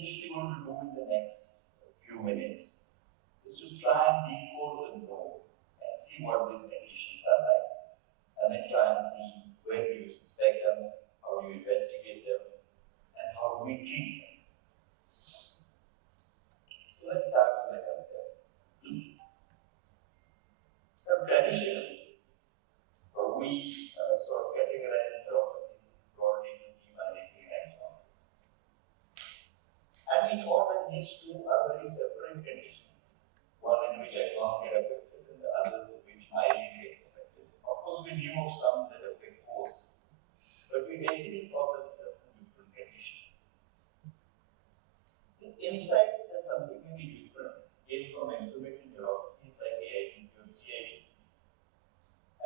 essentially going to do in the next few minutes is to try and decode the node and see what these conditions are like, and then try and see where do you suspect them, how do you investigate them, and how do we treat them. So let's start with the concept. Now, traditionally, we sort of categorize neuropathy broadly into debilitating axons. And we thought that these two are very separate conditions. One in which axons get affected and the other in which myelin gets affected. Of course, we knew of some that affect both, but we basically thought that they are two different conditions. The insights that something may be different came from inflammatory neuropathies like AID or CID.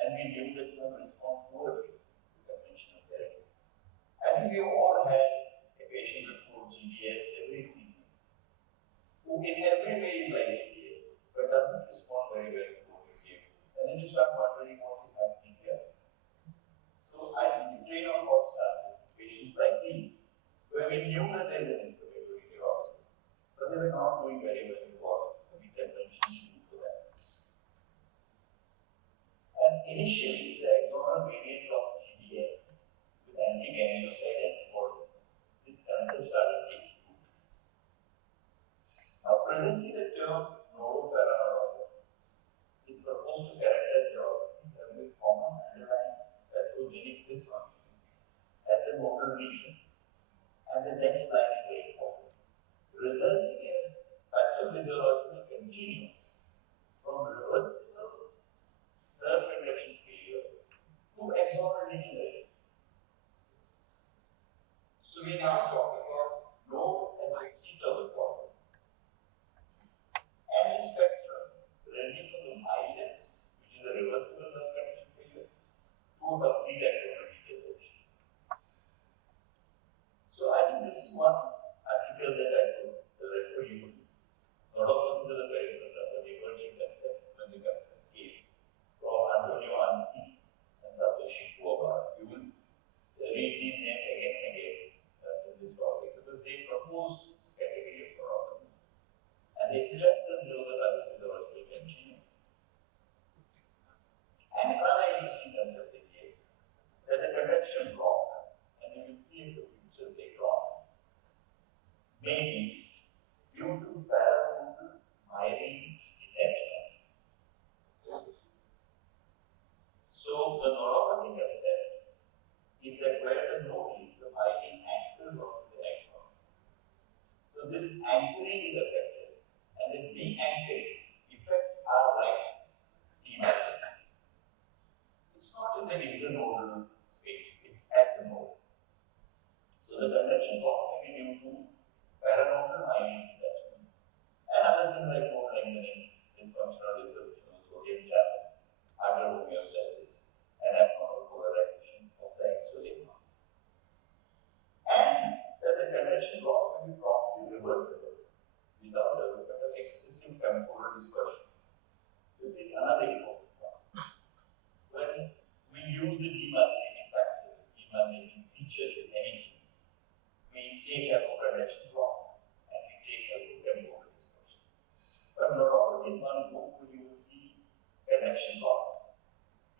And we knew that some respond poorly to conventional therapy. I think we all had a patient with GDS every season, who in every way is like GDS, but doesn't respond very well to what you give. And then you start wondering what is happening here. So I think the train of thought started with patients like these, where we knew that there is an inflammatory neuropathy, but they were not doing very well with what we conventionally do for them. And initially, the axonal variant of GDS with anti-ganglioside antibodies, this concept started taking root. Now, presently, the term Nodopathies is proposed to characterize neuropathies having a common underlying pathogenic dysfunction at the nodal region, and the next line is very important, resulting in a pathophysiological continuum from reversible nerve conduction failure to axonal degeneration. So we are now talking about node as a seat of the problem, and the spectrum ranging from the mildest, which is a reversible nerve conduction failure, to a complete axonal degeneration. So I think this is one article that I could refer you to. Nodopathies are the peripheral nerve, the emerging concept when the concept came from Antonio Ansi and Satish. You will read these names again and again in this topic because they proposed this category of neuropathy and they stressed that below the pathophysiological continuum. And another interesting concept they gave that the conduction block, and you will see in the future later on, may be due to paranodal myelin detachment. So the neuropathy concept is that where the node is, the myelin anchors onto the axon. So this anchoring is affected, and the de-anchoring effects are like demyelinating. It's not in the internodal space, it's at the node. So the conduction block may be due to paranodal myelin detachment. Another thing like node lengthening, dysfunctional dissolution of sodium channels, arterial homeostasis, and abnormal polarization of the exoderma. And that the conduction block will be promptly reversible without development of excessive temporal dispersion. This is another important point. When we use the demyelinating factor, demyelinating features in anything, we take care of conduction block and we take care of temporal dispersion. But neuropathy is one group where you will see conduction block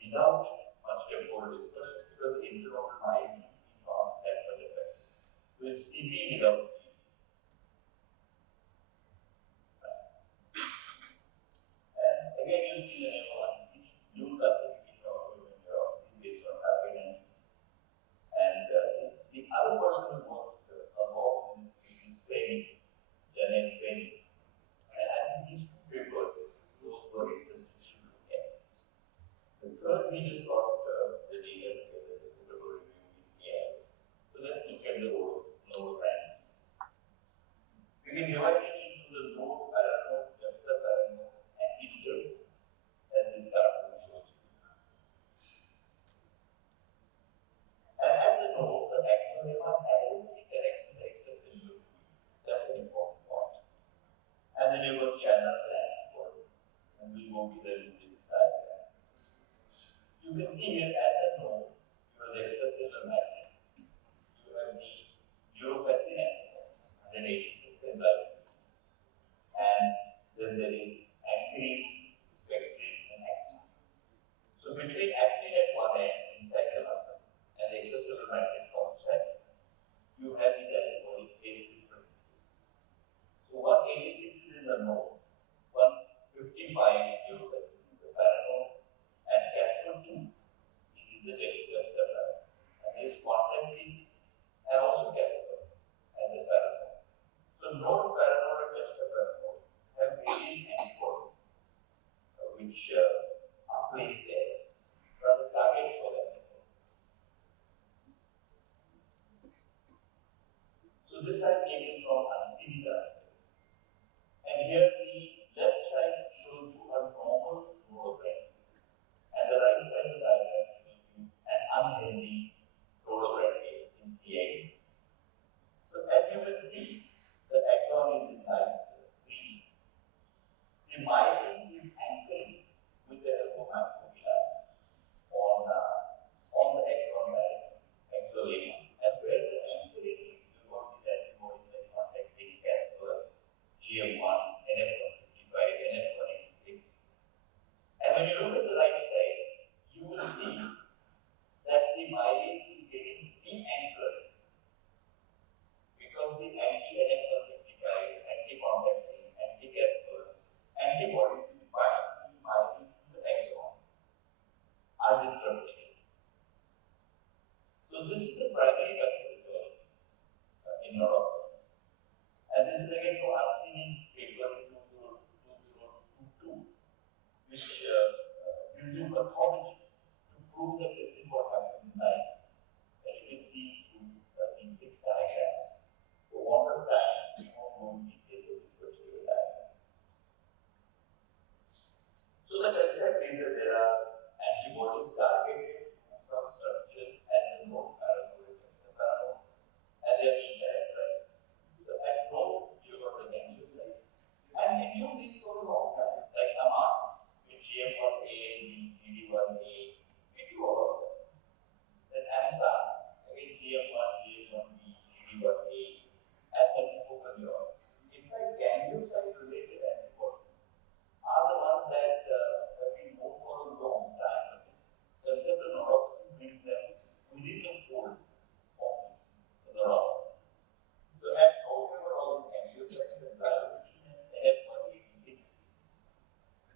without much temporal dispersion because the internodal myelin is not that much affected. With CV without T. And again, you see the name of new classification of human neuropathy based on target. And the other person who was involved in this field is Fleming, Janet Fleming. And I think these two papers, those who are interested should look at. The third, we just got the data together, the paper review in AI. So let's look at the node rank. We can divide it into the node, paranode, juxtaparanode, and internode, as this cartoon shows you. And at the node, the axonema directly connects with the extracellular fluid. That's an important point. And then you've got channel and antibodies. And we'll go with in this diagram. You can see here at the node, you have the extracellular matrix. You have the neuropathic antibodies, 186. So this I taken from unseen data. And here the left side shows you a normal neurobrain, and the right side of the diagram shows you an unhealthy neurobrain in CA. So as you will see, the axon is in type 3. The myelin is anchored with the help of microglia on the axon directly, axonema. And where the anchoring is, you got these antibodies that contact the Casper, GM1, NF155, NF186. And when you look at the right side, you will see that the myelin is getting de-anchored because the anti-NF155, anti-contactin, anti-Casper antibodies which bind the myelin to the axon are disrupted. So this is the primary pathophysiology in neuropathies. And this is again from Arsenin's paper in 2022, which gives you pathology to prove that this is what happened in life. And you can see through these 6 diagrams. For one more time, we won't go into details of this particular diagram. So the concept is that there are antibodies targeted to some structures at the node, paranodopathies, and they are being characterized. So at node, you got the ganglioside, and we knew this for a long time, like AMAR, with GM1A, GD1A, we do all of them. Then AMSA, again GM1, GM1B, GD1A, and multifocal neuron. In fact, ganglioside related antibodies are the ones that have been known for a long time. But this concept of neuropathy brings them within the fold of the neuropathy. So at node, we were all ganglioside and diabetes and NF186.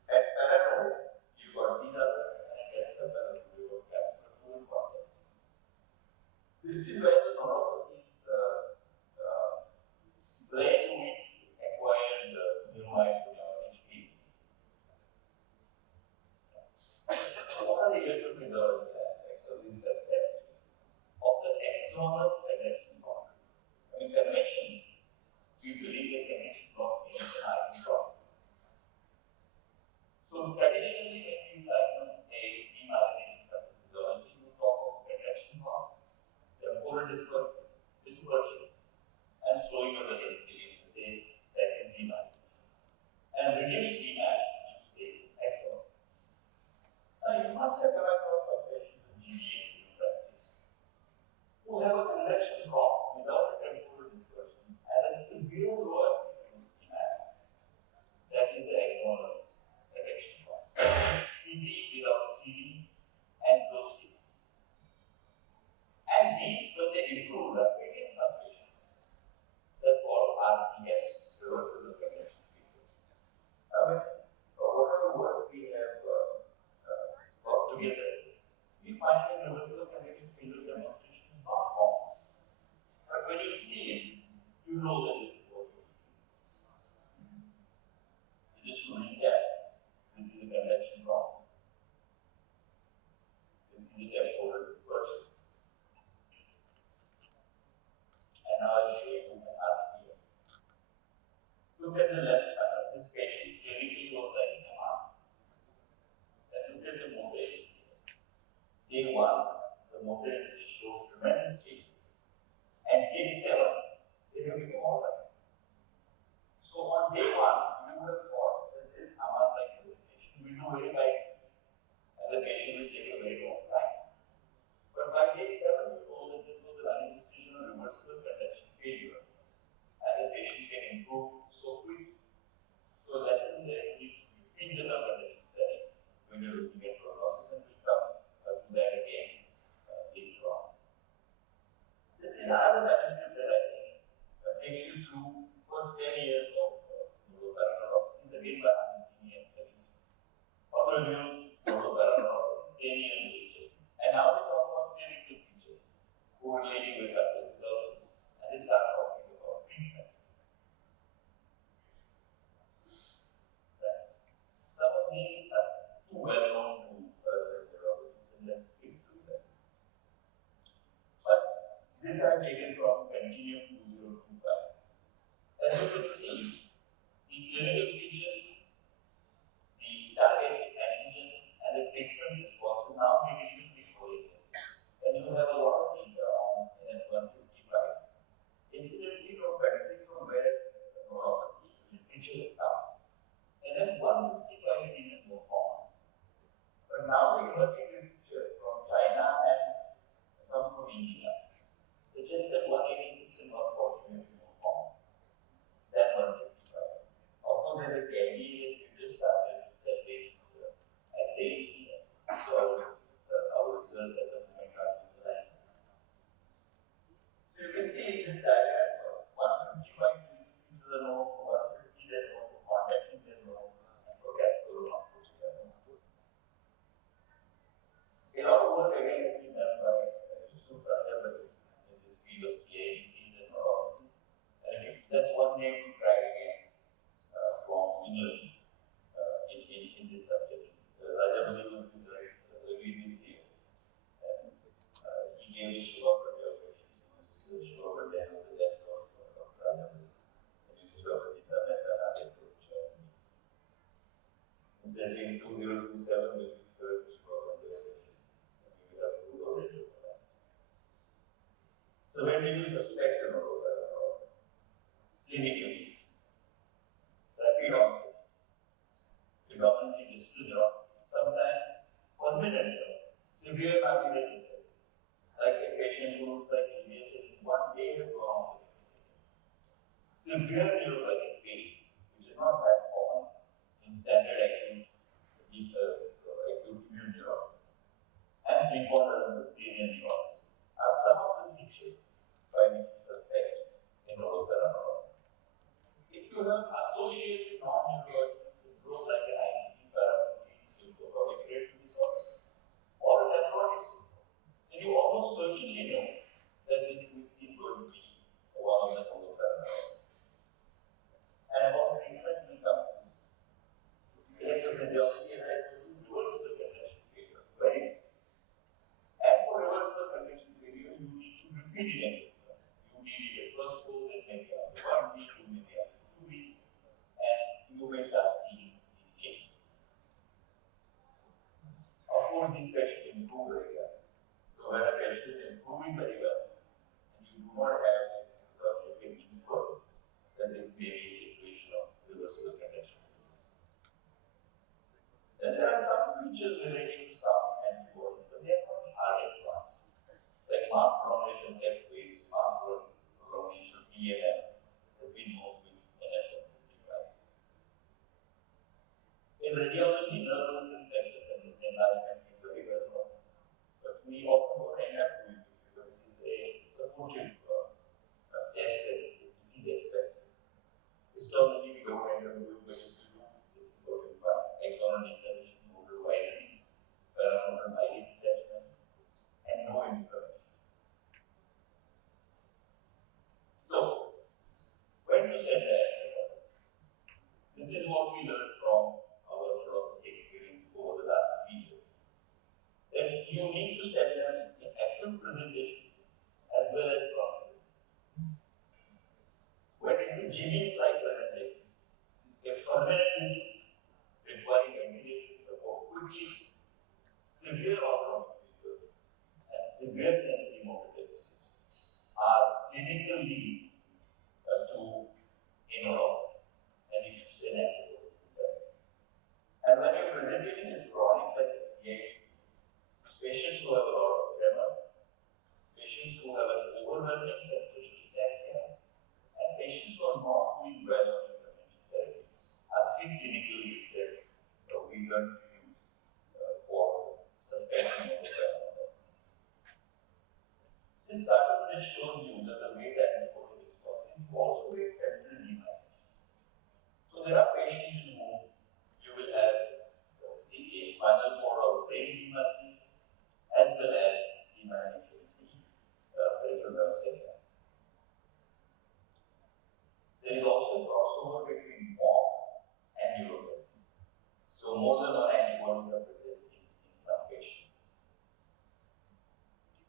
At paranode, you got these others, and at Casper paranode, you got Casper full concept. This is where the neuropathies blend with acquired neuromyogenic HP. What are the electrophysiological aspects of this concept of the axonal connection block? In connection, we believe that connection block is an iron block. So traditionally, when we diagnose a demyelinating pathophysiology, we talk of connection block, temporal dispersion, and slowing of the density, to say that is demyelination. And reduced Cmax, to say axon. Now, you must have come across some patients with GBS in practice who have a connection drop without a temporal dispersion and a severe low amplitude Cmax. That is the axonal connection drop. CB without 3D and those Cmax. And these, when they improve rapidly in some patients, that's called RCS, reversible connection feature. I mean, whatever work we have brought together, we find that reversible connection failure demonstration is not common. But when you see it, you know that it's important. Just to recap, this is a connection problem. This is a temporal dispersion. And now I'll show you an RCF. Look at the left panel. This patient clinically was like an arm. Then look at the motor indices. Day 1, the motor indices shows tremendous changes. And day 7, they will become alright. So on day 1, you would have thought that this AMAR-like presentation will do very lightly, and the patient will take a very long time. But by day 7, you know that this was a manifestation of reversible connection failure, and the patient can improve so quickly. So lesson there, we repeat the nerve connection study when you're looking at prognosis, and we'll come to that again later on. This is another manuscript that I think takes you through first 10 years of neuroparanodopathies, again by Anzini and colleagues. Autoimmune neuroparanodopathies 10 years later. And now they talk about clinical features, correlating with pathophysiology, and they start talking about treatment. Right. Some of these are too well known to us as neurologists, and let's skip through them. But this I have taken from Continuum 2024 you can see, the clinical features, the target antigens, and the treatment response now beginning to be correlated. And you have a lot of data on NF155. Incidentally, from countries from where neuropathy literature is now, NF155 seems to move on. But now the emerging literature from China and some from India suggests that 186 and 140 may be more common than 155. Of course, there's a caveat that you just started cell-based assay in India. So our results at the moment are line. So you can see in this diagram, 155 is the norm, 150 then norm, contacting then norm, and for gastroenterology. A lot of work again has been done by Yusuf Rajabali in this field of CAGTs and neuropathies. And I think that's one name to track again from England in this subject. Rajabali was with us early this year. And he gave a sugar evaluation. So sugar then on the left of Dr. Rajabali. And you see Dr. Gita Mehta approach. Instead in 2027 we prefer sugar evaluation. So when do you suspect a neuropathy? Clinically, rapid onset, predominantly distal neuropathy, sometimes permanent neuropathy, severe macular disease, like a patient who looks like ABS in one day has gone. Severe neuropathic pain, which is not that common in standard acute immune neuropathy, and importance of cranial neuropathy are some of the features by which you suspect a neuropathy. If you have associated non-neurological syndrome like an IBD, Paranodopathies, proliferative disorders, or a nephrotic syndrome, then you almost certainly know that this is going to be one of the neuropathies. And about treatment will come to electrophysiology, and I told you reversible conduction failure. Very. And for reversible conduction failure, you need to repeat it. You need it first go, then maybe after 1 week, maybe after 2 weeks, and you may start seeing these changes. Of course, these patients improve very well. So when a patient is improving very well, and you do not have you can infer that this may be a situation of reversible conduction. Then there are some features relating to some antibodies, but they are not hard and fast. Like mark prolongation F waves, mark prolongation PML has been moved with NF155. In radiology, nerve reflexes and enlargement is very well known, but we often don't end up doing it because it is a supportive test and it is expensive. Histology, we don't end up doing, but if you do, this is what you find. Axonal intervention, nodal widening, paranodal migraine detachment, and no information. So, when you said that, this is what we learned from our neuropathy experience over the last 3 years. That you need to set them in acute presentation as well as chronic. When it's a Jennings-like presentation, a permanent disease requiring ventilation support quickly, severe autonomic failure, and severe sensory motor deficits are clinical leads to a neuropathy, and you should say antibodies in that. And when your presentation is chronic, like a CA, patients who have a lot of tremors, patients who have an overwhelming sensory ataxia, and patients who are not doing well on intervention therapy are 3 clinical leads that we learn to use for suspecting of paranodopathies. This cartoon just shows you that the way that antibody response is also a central demyelination. So there are patients in whom you will have the spinal cord or brain demyelination as well as demyelination in the peripheral nerve cells. There is also a crossover between MOG and neuropathy. So more than one antibodies are present in some patients.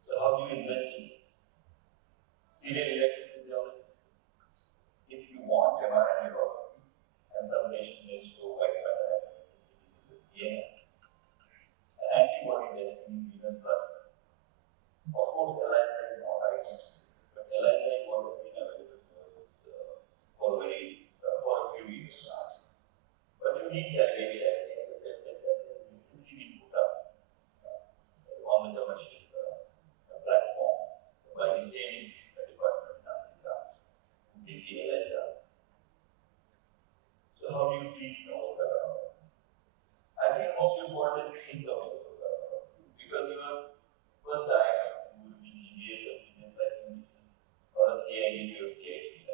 So how do you investigate? Serial electrophysiology. If you want a the same department, who did the LHR. So how do you treat Nodopathies? I think most important is think of Nodopathies, because your first diagnosis would be GBS or genus like condition or a CID or CID.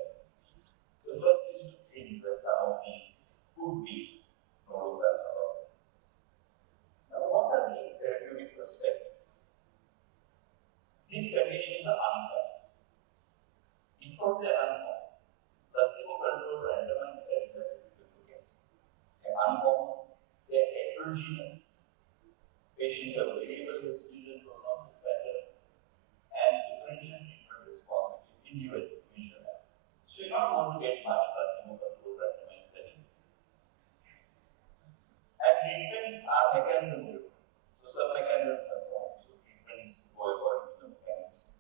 So first is to think that some of these could be Nodopathies. Now what are the therapeutic perspectives? These conditions are unknown. Because they are unknown, placebo-controlled randomized studies are difficult to get. They are unknown, they are heterogeneous. Patients have variable histories and prognosis pattern, and differential treatment response, which is individualized. So you're not going to get much placebo-controlled randomized studies. And treatments are mechanism driven. So some mechanisms are wrong. So treatments go according to the mechanism.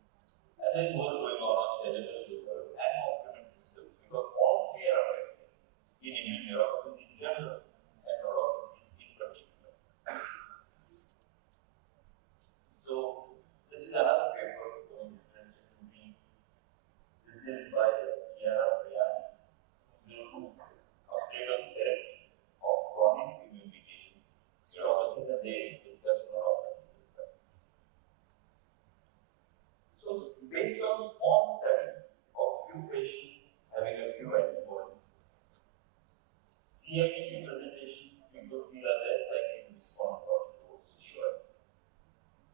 And there's more going on cellular, liver, and complement systems, because all three are affected in immune neuropathies in general and neuropathies in particular. So this is another paper for those interested to read. This is by Chiara Briani, who's going to update on therapy of chronic immune-mediated neuropathies, and they discuss neuropathies as well. So based on small study of few patients having a few antibodies, CME presentations, people feel are less likely to respond to steroids.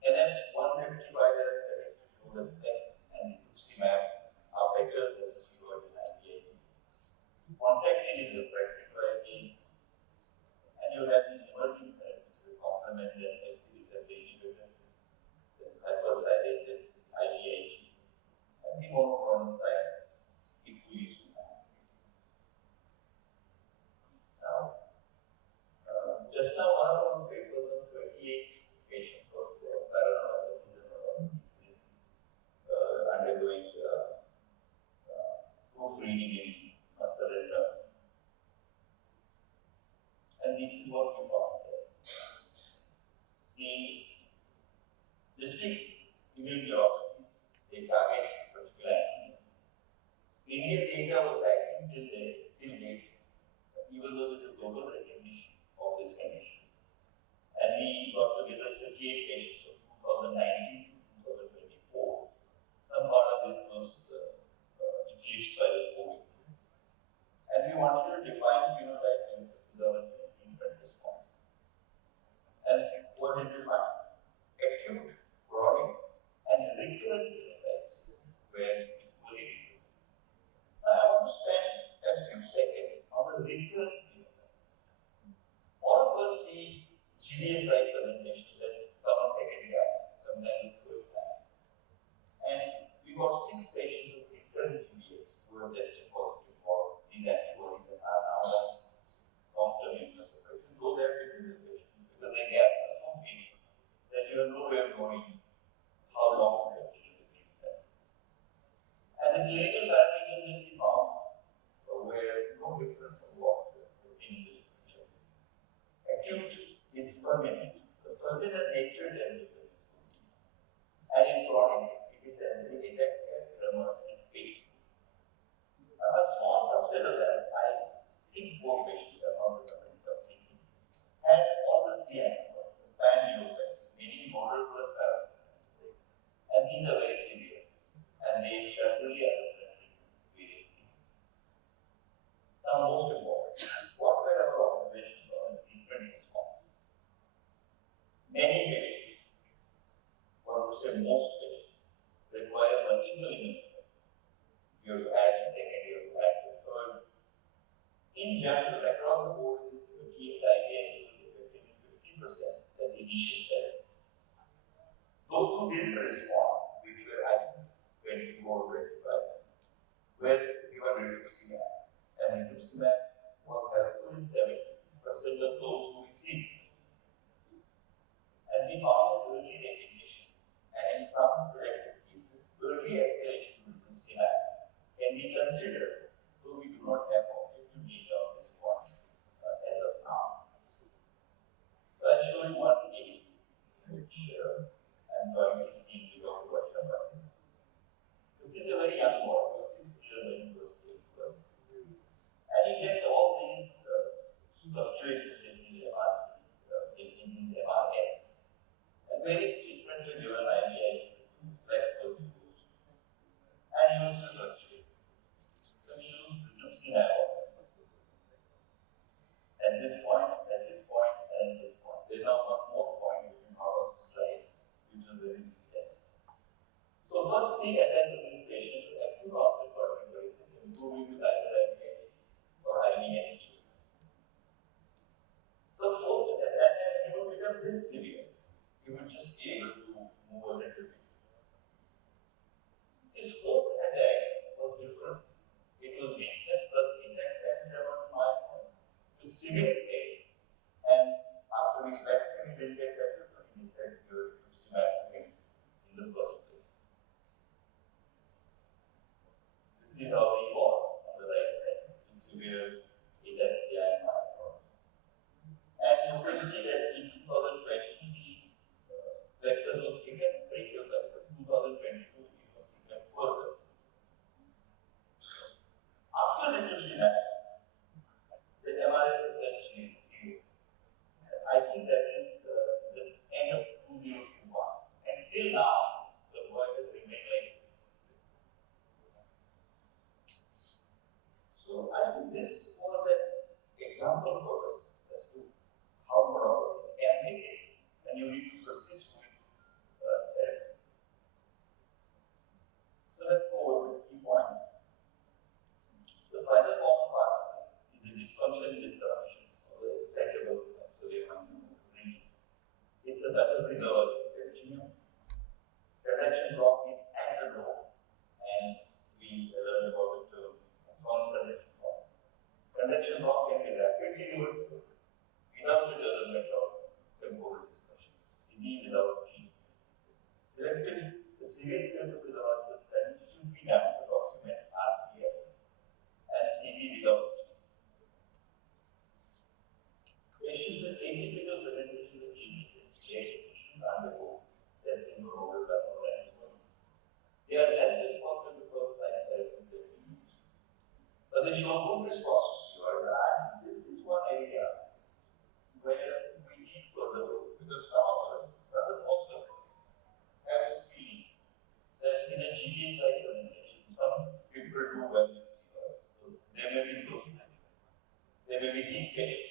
NF-155 has studies to show that X and rituximab are better than steroid in IVIG. Contactin is refractory to IVIG, and you have these emerging therapies with complement and FC receptor inhibitors, hypersidated IVIG, and the monoclonal side, equalizumab. Now, just now, one of our papers on 38 patients of Paranodopathies and Nodopathies undergoing proofreading in muscle and nerve. And this is what we found there. The distinct immune neuropathies, they target particular antigens. Indian data was lacking till date, even though there is a global recognition of this condition. And we got together 38 patients from 2019 to 2024. Some part of this was eclipsed by the COVID. And we wanted to define phenotype and treatment response. And what did we find? Acute, chronic, and recurrent phenotypes were equally different. Now I want to spend a few seconds on the recurrent phenotype. All of us see GBS-like presentations that come a second time, sometimes third time. And we got 6 patients with recurrent GBS who have tested positive for these antibodies and are now on long-term immunosuppression, though they are difficult patients because their gaps are so big that you have no way of knowing how long to continue to treat them. And the clinical parameters that we found were no different from what in the literature. Acute is fulminant. The fulminant nature temperature is good. And in chronic, it is sensory ataxia, tremor, and pain. A small subset of that, I think 4 patients are not remembering completely, and all the 3 antibodies, pan-neophysis, meaning model plus parameter. And these are very severe, and they generally are represented variously. Now, most important, what were our observations on the treatment response? Many patients, one would say most patients, require multiple immunotherapy. You have to add the second, you have to add the third. In general, across the board, it is 38 IVIG is effective in 50% at the initial therapy. Those who didn't respond, which were I think 24, 25, were given rituximab. And rituximab was helpful in 76% of those who received it. And we found an early recognition, and in some selected cases, early escalation to rituximab can be considered, though we do not have objective data on this point as of now. So I'll show you one case which I'm jointly seeing with Dr. Vaishnav. the attacks of this patient with acute onset pulmonary improving with either IVIG or IVIGs. The fourth attack, you will become this severe. You will just be able to move a little bit. His fourth attack was different. It was weakness plus index and with severe pain. And after we tested him, he didn't get better, so he decided to semaglutide in the first place. This is how he was on the right side, with severe ataxia and myocarditis. And you will see that in 2020, the plexus was thickened, brachial plexus. 2022, it was thickened further. After rituximab, the MRS is actually zero. I think that is the end of 2021. And till now, the boy has remained like this. So I think this was an example for us as to how Nodopathies can behave, and you need to persist with therapies. So let's go over the key points. The final common pathway is the dysfunction disruption of the excitable it's a better physiological continuum. Reduction block is at the door, and we learned about it from conduction block. Conduction block can be rapidly reversible without the development of temporal dispersion. CV without G. The severe physiological study should be done to document RCF and CV without G. Patients with atypical presentation of changes in state should undergo testing for oral antibody. They are less responsive to first-line therapy that we use, but they show good response to cure. And this is one area where we need further work because some of us, rather most of us, have this feeling that in a GBA like presentation, some people do well with steroid. So there may be those, there may be these patients.